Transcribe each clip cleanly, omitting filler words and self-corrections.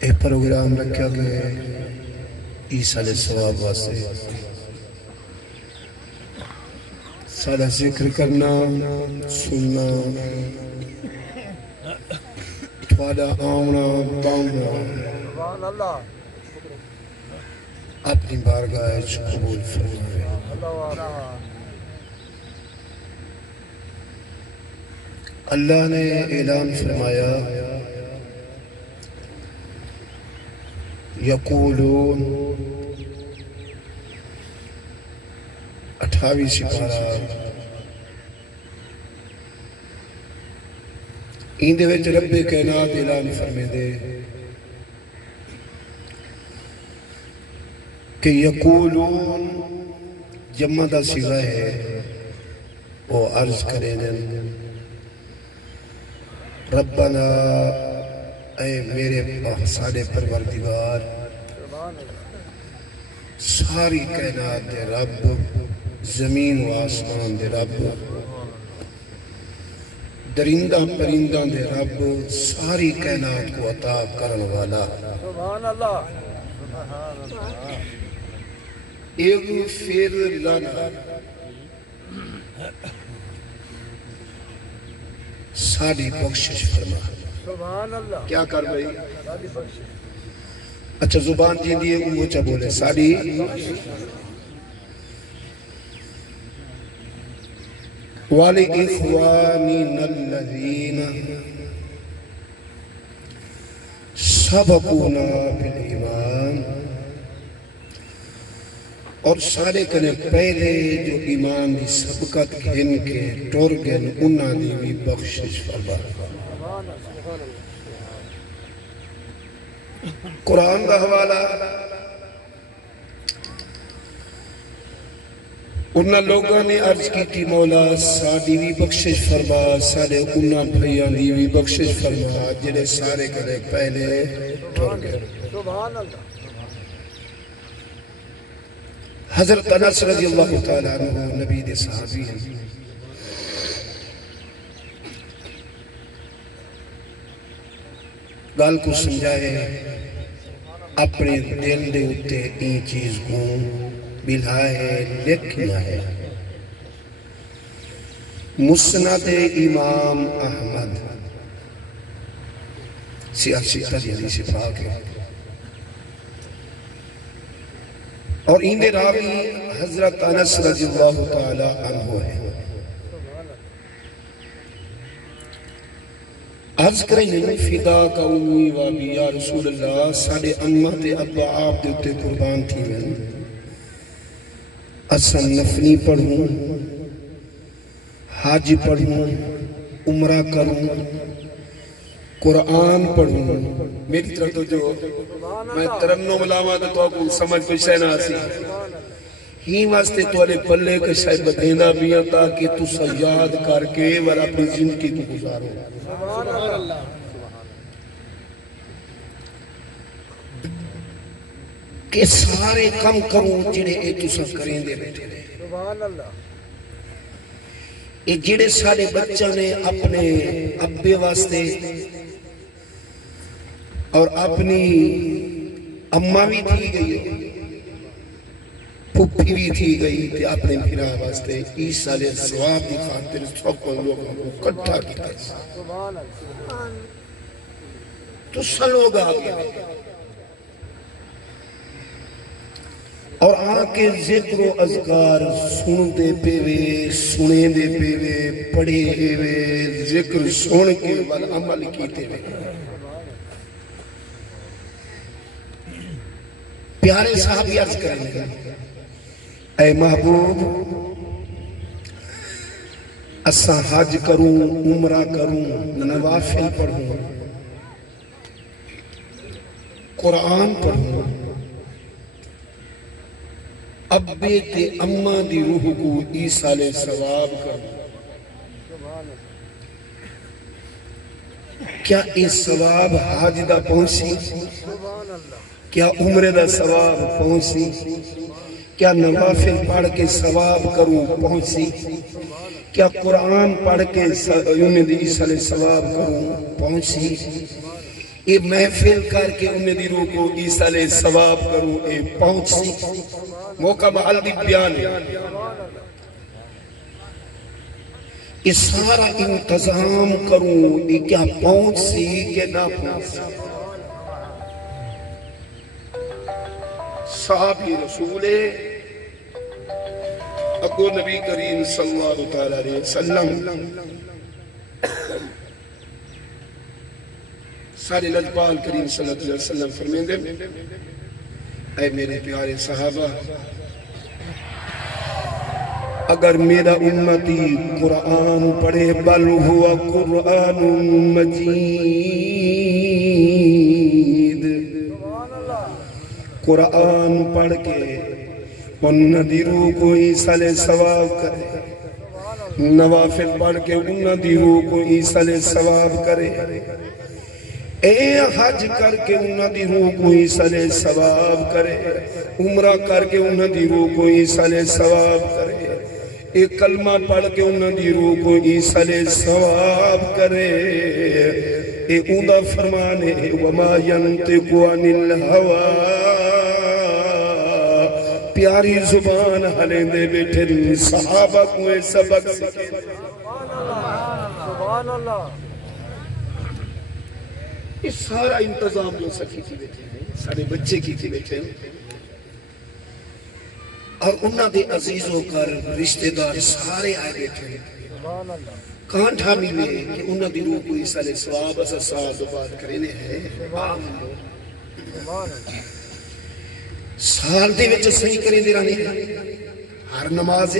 ایک پروگرام رکھا گیا عیسیٰ علیہ السلام واسطے سارا ذکر کرنا سننا تھوڑا آمنا باؤنا اپنی بارگاہ قبول فرمائے اللہ نے اعلان فرمایا یقولون 28 سپارہ اندے وچ رب کائنات اعلان فرمے دے کہ یقولون جمع دا صیغہ ہے وہ عرض کریں ربنا اے میرے سارے پروردگار ساری کائنات دے رب زمین و آسمان دے رب درندہ پرندہ دے رب ساری کائنات کو عطا کرن والا سبحان اللہ اغفر لنا ساری بخشش فرما سبحان اللہ کیا کر بھئی اچھا زبان جی دیئے اچھا بولے ساری وَلِإِخْوَانِنَا الَّذِينَ سَبَقُونَا بِالْإِيمَانِ اور سارے کنے پہلے جو ایمان دی سبقت گھن کے ٹور گن انہاں دی بھی بخشش فرما قرآن کا حوالہ انہاں لوگوں نے عرض کی تھی مولا ساڑی بھی بخشش فرما سارے انہاں بھائیان دی بھی بخشش فرما جنہیں سارے کنے پہلے ٹور گن سبحان اللہ حضرت انس رضی اللہ تعالیٰ عنہ نبی دے صحابی ہیں گال کو سمجھائے اپنے دل دے اتے این چیز کو بلائے لکھنا ہے مسند امام احمد سیاسی حدیث پاک ہے اور ان راوی حضرت انس رضی اللہ تعالی عنہ ہے عرض کریں فدا کا امی وابی یا رسول اللہ ساڑھے امت ابا آپ دیتے قربان تھی میں اصلا نفلی پڑھوں حاج پڑھوں عمرہ کروں قرآن پڑھوں میری طرح تو جو میں ترنو ملاما تو کو سمجھ کوئی شے نہ آسی ہی واسطے تو علی پلے کے شے بدینا بھی تاکہ تو سیاد کر کے ور اپنی زندگی کو گزارو کہ سارے کم کروں جنہیں اے تو سب کریں دے بیٹھے سبحان اللہ اے جڑے سارے بچہ نے اپنے ابے واسطے اور اپنی اممہ بھی تھی گئی پھپی بھی تھی گئی تے اپنے پھرا واسطے عیسیٰ علیہ السلام کی خاطر سب لوگوں کو کٹھا کیا تو سلوگ آگے اور آنکے ذکر و اذکار سن دے پیوے سنے دے پیوے پڑھے ہوئے ذکر سن کے والعمل کیتے ہوئے پیارے صحابی عرض کریں گے اے محبوب اسا حج کروں عمرہ کروں نوافل پڑھوں قرآن پڑھوں ابے تے اماں دی روح کو عیسیٰ علیہ ثواب کروں کیا اس ثواب حج دا پہنچی کیا عمرے دا ثواب پہنچی کیا نوافل پڑھ کے ثواب کروں پہنچی کیا قرآن پڑھ کے عیسیٰ علیہ ثواب کروں پہنچی یہ محفل کر کے انہیں دی روح کو ایسالے ثواب کروں اے پہنچ سی موقع محل دی بیان ہے یہ سارا انتظام کروں یہ کیا پہنچ سی کہ نہ پہنچ سی صحابی رسول اگو نبی کریم صلی اللہ علیہ وسلم سارے لجبال کریم صلی اللہ علیہ وسلم فرمین دے اے میرے پیارے صحابہ اگر میرا امتی قرآن پڑھے بل ہوا قرآن مجید قرآن پڑھ کے انہ دی روح کو عیسیٰ ثواب کرے نوافل پڑھ کے انہ دی روح کو عیسیٰ ثواب کرے اے حج کر کے انہ دی روح کو عیسیٰ ثواب کرے عمرہ کر کے انہ دی روح کو عیسیٰ ثواب کرے اے کلمہ پڑھ کے انہ دی روح کو عیسیٰ ثواب کرے اے اوندا فرمانے وما ينطق عن الهوى پیاری زبان ہلیں دے بیٹھے صحابہ کو اے سبق سکھے سبحان اللہ یہ سارا انتظام جو سکی تھی بیٹھے ہیں سارے بچے کی تھی بیٹھے ہیں اور انہاں دے عزیزوں کر رشتہ دار سارے آئے بیٹھے ہیں کہاں ٹھامی میں کہ انہاں دی روح کو عیسیٰ علیہ السلام اسا سال دو بات کرینے ہیں سال دے وچ صحیح کریں دے رہنے ہر نماز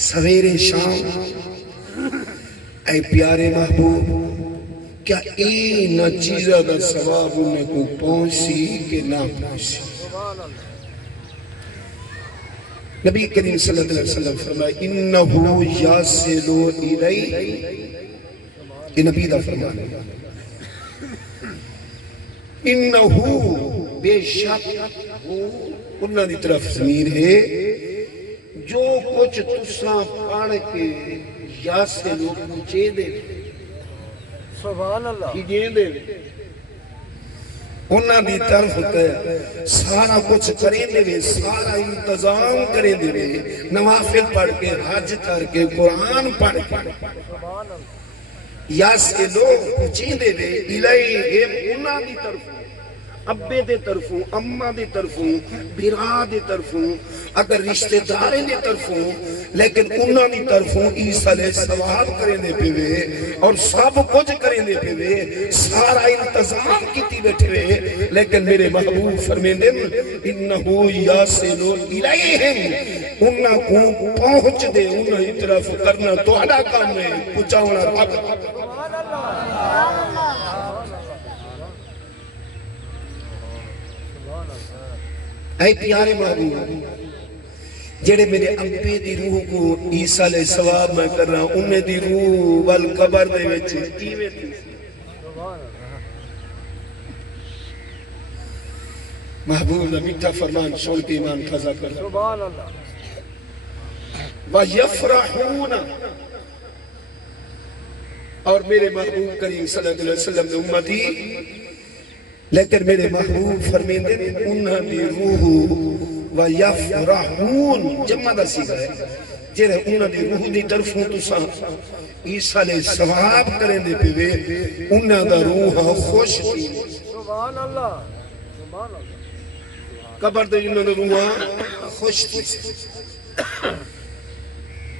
سویرے شام اے پیارے محبوب کیا این چیزہ دا ثواب انہیں کو پہنچی کہ نہ پہنچی نبی کریم صلی اللہ علیہ وسلم فرمائے انہو یاسلو الی یہ نبی دا فرمائے انہو بے شک انہوں دی طرف ضمیر ہے جو کچھ تساں پڑھ کے یاسلو پہنچے دے سبحان اللہ کی جین دے انہاں دی طرف سارا کچھ کریں دے سارا انتظام کریں دے نوافل پڑھ کے حج کر کے قرآن پڑھ کے یاس کے لوگ پوچھیں دے الہی انہاں دی طرف ابے دے طرفوں اماں دے طرفوں بھرا دے طرفوں اگر رشتہ داریں دے طرفوں لیکن انہاں دی طرفوں عیسیٰ علیہ السلام کریں دے پہوے اور سب کچھ کریں دے پہوے سارا انتظام کیتی بیٹھے ہوئے لیکن میرے محبوب فرمین دے انہو یاسلو الیہم انہاں کو پہنچ دے انہاں ہی طرف کرنا تو ادا کام ہے پچھاونا رب اے پیارے محبوب جڑے میرے امپے دی روح کو عیسیٰ علیہ السلام میں کر رہا ہوں انہیں دی روح والقبر دے ویچے کیوے تھی محبوب نے میٹھا فرمان سن کے ایمان تھازہ کر سبحان اللہ وَيَفْرَحُونَ اور میرے محبوب کریم صلی اللہ علیہ وسلم نے امتی لیکن میرے محبوب فرمین دے انہاں دی روح وَيَفْرَحُونَ جمع دا سیگا ہے جیرے انہاں دی روح دی طرفوں تو ساں عیسیٰ علیہ ثواب کریں دے پہ انہاں دا روح خوش تھی سبحان اللہ قبر دے انہاں دا روح خوش تھی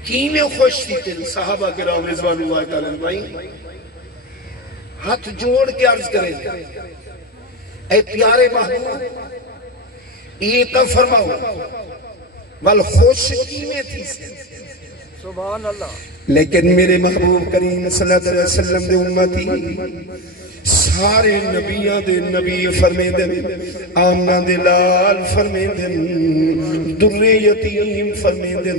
کیمیں خوش تھی تین صحابہ کرام رضوان اللہ تعالیٰ بھائی ہاتھ جوڑ کے عرض کریں اے پیارے محبوب یہ تو فرماؤ والخوش کیمیں تھی سبحان اللہ لیکن میرے محبوب کریم صلی اللہ علیہ وسلم دے امتی سارے نبیاں دے نبی فرمین دے آمنہ دے لال فرمین دے در یتیم فرمین دے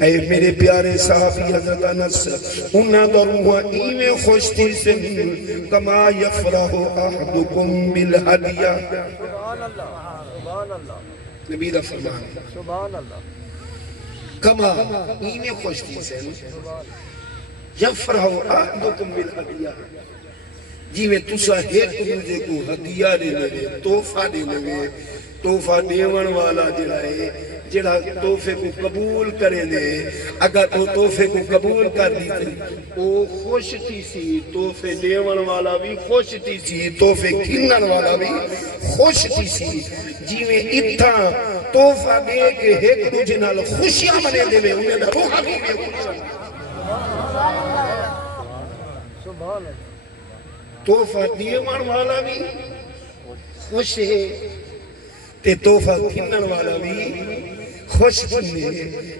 اے میرے پیارے صحابی حضرت انس انہاں دا روح ایویں خوش تھی سے کما یفرح احدکم بالہدیہ سبحان اللہ سبحان اللہ نبی دا فرمان سبحان اللہ کما ایویں خوش تھی سے یفرح احدکم بالہدیہ جی میں تسا ایک دوجے کو ہدیہ دینے تحفہ دینے تحفہ دیون والا جڑا ہے جڑا تحفے کو قبول کرے دے اگر وہ تحفے کو قبول کر دیتے وہ خوش تھی سی تحفے دیون والا بھی خوش تھی سی تحفے گھنن والا بھی خوش تھی سی جی میں اتھا تحفہ دے کے ایک دوجے نال خوشیاں منے دے میں انہیں دا روحہ بھی بے خوشیاں تحفہ دیون والا بھی خوش ہے تے تحفہ گھنن والا بھی خوش ہے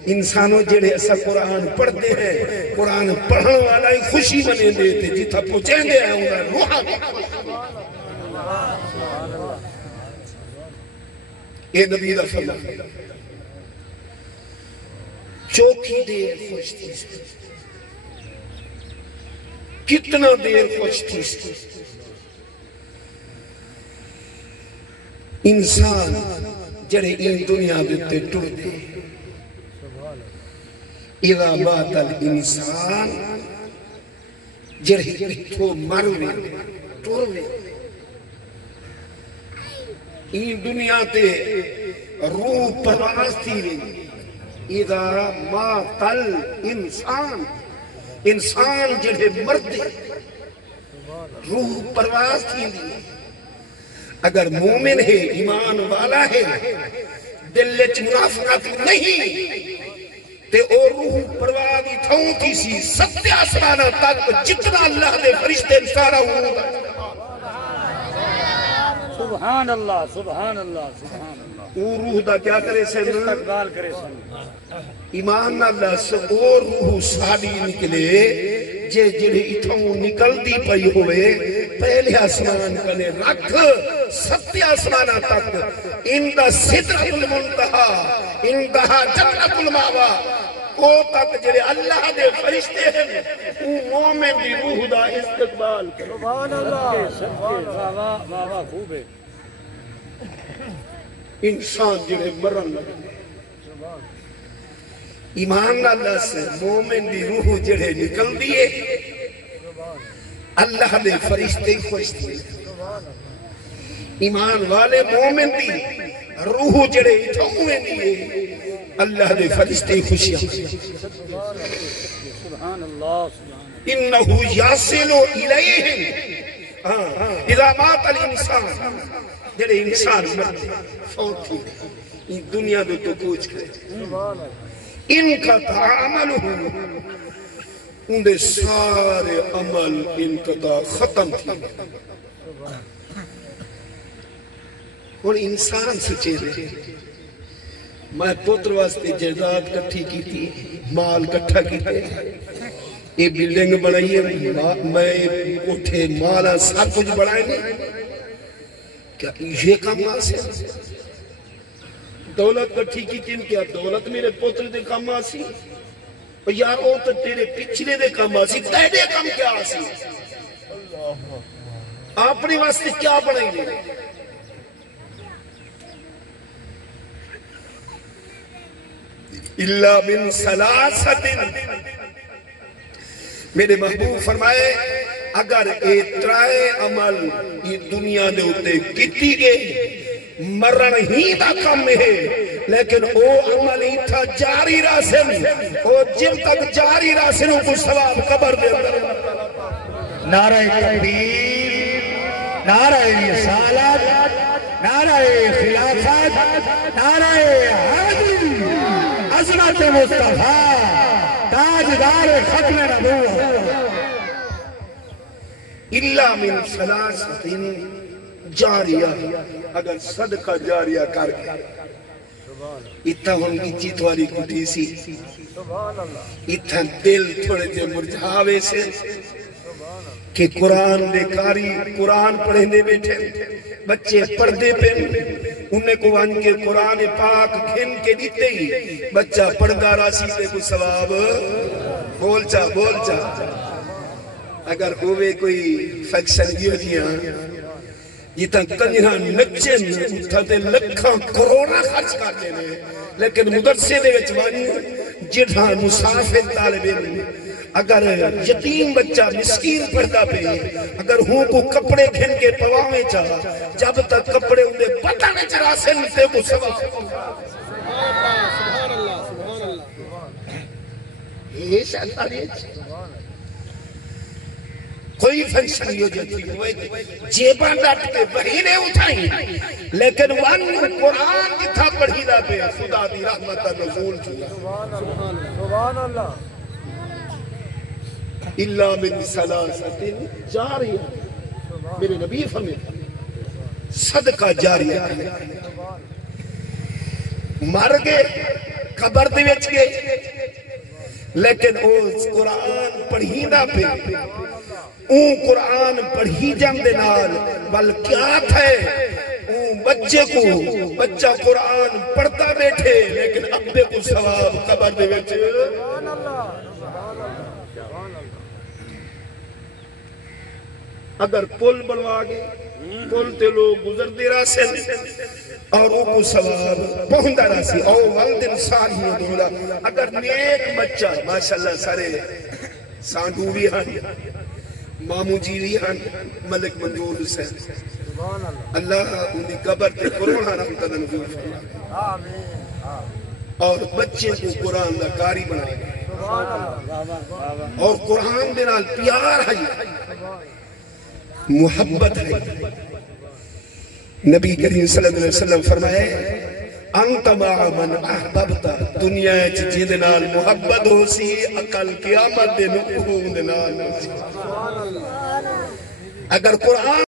انسانوں جڑے ایسا قرآن پڑھتے ہیں قرآن پڑھنے والا ہی خوشی بنے دیتے جتھا پہنچیں دے ہیں انہیں روحہ بھی اے نبی دا فرمان چوکھی دیر خوش تھی کتنا دیر خوش تھی انسان جڑے ان دنیا دیتے ٹر دے اذا مات الانسان جڑے اتھو مروے ٹروے ان دنیا تے روح پرواز تھی وے اذا مات الانسان انسان جڑے مردے روح پرواز تھی وے اگر مومن ہے ایمان والا ہے دل وچ منافقت نہیں تے او روح پروادی تھاؤں کی سی ستیہ آسمانہ تک جتنا اللہ دے فرشتے سارا ہوں سبحان اللہ سبحان اللہ سبحان اللہ او روح دا کیا کرے سن استقبال کرے سن ایمان اللہ سے او روح ساڑی نکلے جے جڑے اتھوں نکل دی پئی ہوئے پہلے آسمان کنے رکھ ستیہ آسمانہ تک اندہ صدرت المنتہا اندہا جنت الماوا کو تک جڑے اللہ دے فرشتے ہیں او مومن دی روح دا استقبال کرے سبحان اللہ واہ واہ خوب ہے انسان جڑے مرن لگے ایمان اللہ سے مومن دی روح جڑے نکل دیئے اللہ دے فرشتے خوش دیئے ایمان والے مومن دی روح جڑے اتھوئے دیئے اللہ دے فرشتے خوشیاں سبحان اللہ انہو یاسلو الیہم اذا مات الانسان جڑے انسان مرد فوت ہوئے یہ دنیا دے تو کوچ کرے ان کا تعامل ہو ان دے سارے عمل انقضاء ختم تھی اور انسان سچے رہے میں پتر واسطے جائیداد کٹھی کی تھی مال کٹھا کی تھی یہ بلڈنگ بنائیے میں اٹھے مالا سب کچھ بڑھائیں گے کیا یہ کام آسے دولت کٹھی کی تھی کیا دولت میرے پتر دے کام آسی اور یار وہ تو تیرے پچھلے دے کام آسی تیرے کام کیا آسی اپنی واسطے کیا بڑھائیں گے اللہ من سلاست میرے محبوب فرمائے اگر اترائے عمل یہ دنیا دے ہوتے کتی گئے مرن ہی دا کم ہے لیکن او عمل ہی تھا جاری راسن او جب تک جاری راسن کو ثواب قبر دے نعرہ تکبیر نعرہ رسالت نعرہ خلافت نعرہ حیدری عظمت مصطفیٰ تاجدار ختم نبوت اللہ من ثلاثت جاریہ اگر صدقہ جاریہ کر کے اتھا ہم کی تھوڑی کٹی سی اتھا دل تھوڑے جے مرجھاوے سے کہ قرآن دے کاری قرآن پڑھیں دے بیٹھے بچے پردے پہ انہیں کو وان کے قرآن پاک کھن کے دیتے ہی بچہ پردہ راسی سے کو ثواب بول چا اگر ہوئے کوئی فیکشن بھی ہو دیا جیتا کنجرہ نچن اتھا دے لکھاں کروڑا خرچ کر دینے لیکن مدرسے دے وچ وانی جڑھا مسافر طالب علم اگر یتیم بچہ مسکین پڑھتا پہ اگر ہوں کو کپڑے گھن کے پواویں چاہ جب تک کپڑے انہیں پتہ نہیں چرا سے نتے کو سبب یہ شاید ہے کوئی فنکشن نہیں ہو جاتی جیباں ڈٹ کے بہینے اٹھائیں لیکن ون قرآن جتھا پڑھی دا پہ خدا دی رحمت نزول کیا سبحان اللہ اللہ من ثلاثت جاریہ میرے نبی فرماتے صدقہ جاریہ مر گئے قبر دے وچ گئے لیکن اس قرآن پڑھی دا پہ اون قرآن پڑھی جان دے نال بل کیا تھے اون بچے کو بچہ قرآن پڑھتا بیٹھے لیکن ابے کو ثواب قبر دے وچ اگر پل بنوا گئے پل تے لوگ گزر دے راسے اور وہ کو ثواب پہنچا راسی او والدن صالحین دولا اگر نیک بچہ ماشاءاللہ سارے سانڈو بھی ہیں مامو جی بھی ہیں ملک منظور حسین اللہ انہی قبر تے قرآن رحمت نزول فرمائے اور بچے کو قرآن دا قاری بنائے اور قرآن دے نال پیار ہے محبت ہے نبی کریم صلی اللہ علیہ وسلم فرمائے انت مع من احببتا دنیا جیدے نال محبت ہو سی اقل قیامت دے نقوم دے نال ہو سی اگر قرآن